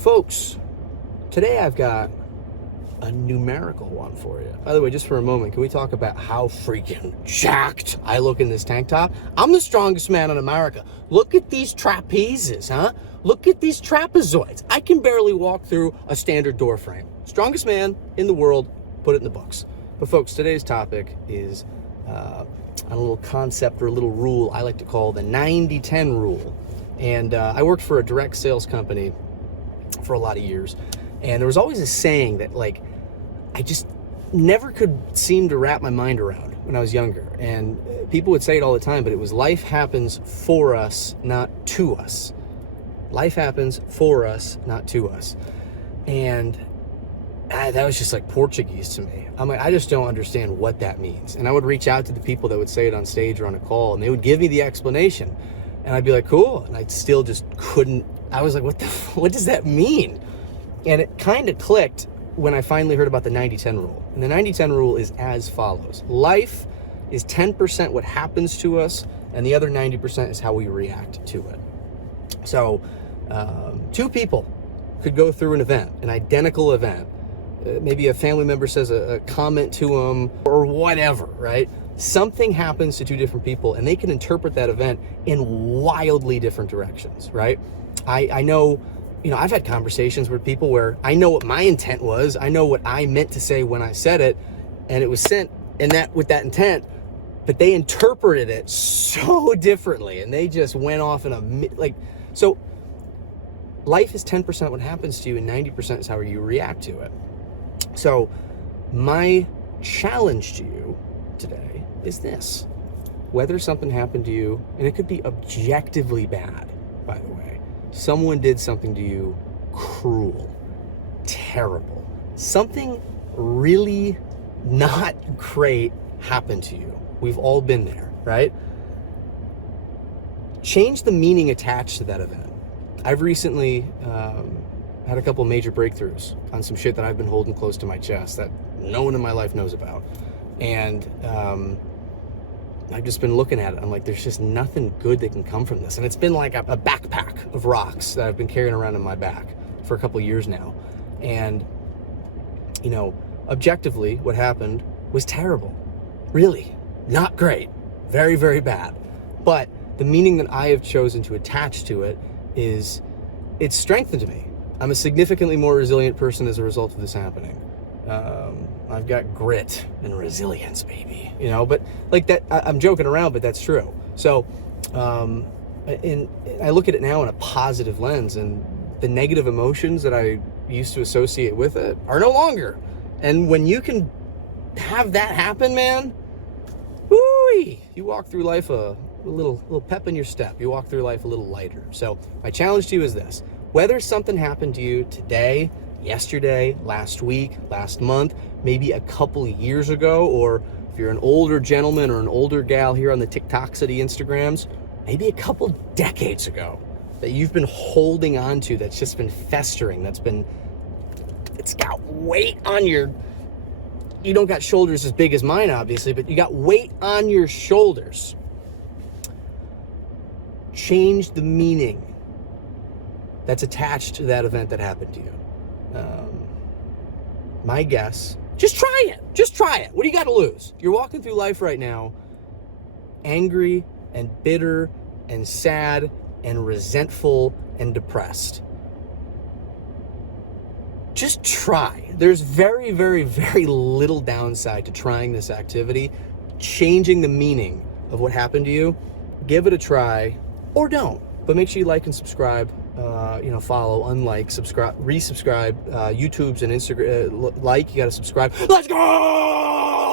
Folks, today I've got a numerical one for you. By the way, just for a moment, can we talk about how freaking jacked I look in this tank top? I'm the strongest man in America. Look at these trapezes, huh? Look at these trapezoids. I can barely walk through a standard door frame. Strongest man in the world, put it in the books. But folks, today's topic is a little concept or a little rule I like to call the 90-10 rule. And I worked for a direct sales company for a lot of years. And there was always a saying that, like, I just never could seem to wrap my mind around when I was younger. And people would say it all the time, but it was life happens for us, not to us. Life happens for us, not to us. And that was just like Portuguese to me. I'm like, I just don't understand what that means. And I would reach out to the people that would say it on stage or on a call, and they would give me the explanation. And I'd be like, cool. And I still just couldn't. I was like, what does that mean? And it kind of clicked when I finally heard about the 90-10 rule. And the 90-10 rule is as follows. Life is 10% what happens to us, and the other 90% is how we react to it. So two people could go through an event, an identical event. Maybe a family member says a comment to them or whatever, right? Something happens to two different people, and they can interpret that event in wildly different directions, right? I know, I've had conversations with people where I know what my intent was. I know what I meant to say when I said it, and it was sent with that intent, but they interpreted it so differently, and they just went off in so life is 10% what happens to you, and 90% is how you react to it. So my challenge to you today is this. Whether something happened to you, and it could be objectively bad, by the way. Someone did something to you cruel, terrible. Something really not great happened to you. We've all been there, right? Change the meaning attached to that event. I've recently had a couple major breakthroughs on some shit that I've been holding close to my chest that no one in my life knows about. And I've just been looking at it. I'm like, there's just nothing good that can come from this. And it's been like a backpack of rocks that I've been carrying around in my back for a couple years now. And, objectively, what happened was terrible. Really, not great. Very, very bad. But the meaning that I have chosen to attach to it is it's strengthened me. I'm a significantly more resilient person as a result of this happening. I've got grit and resilience, baby. But like that, I'm joking around, but that's true. So, and I look at it now in a positive lens, and the negative emotions that I used to associate with it are no longer. And when you can have that happen, man, woo-wee, you walk through life a little pep in your step. You walk through life a little lighter. So my challenge to you is this. Whether something happened to you today, yesterday, last week, last month, maybe a couple years ago, or if you're an older gentleman or an older gal here on the TikToks or the Instagrams, maybe a couple decades ago that you've been holding on to, that's just been festering, it's got weight on you don't got shoulders as big as mine, obviously, but you got weight on your shoulders. Change the meaning that's attached to that event that happened to you. My guess, just try it. What do you got to lose? You're walking through life right now angry and bitter and sad and resentful and depressed. Just try. There's very, very, very little downside to trying this activity, changing the meaning of what happened to you. Give it a try, or don't. But make sure you like and subscribe, follow, unlike, subscribe, resubscribe, YouTube's and Instagram, you got to subscribe. Let's go!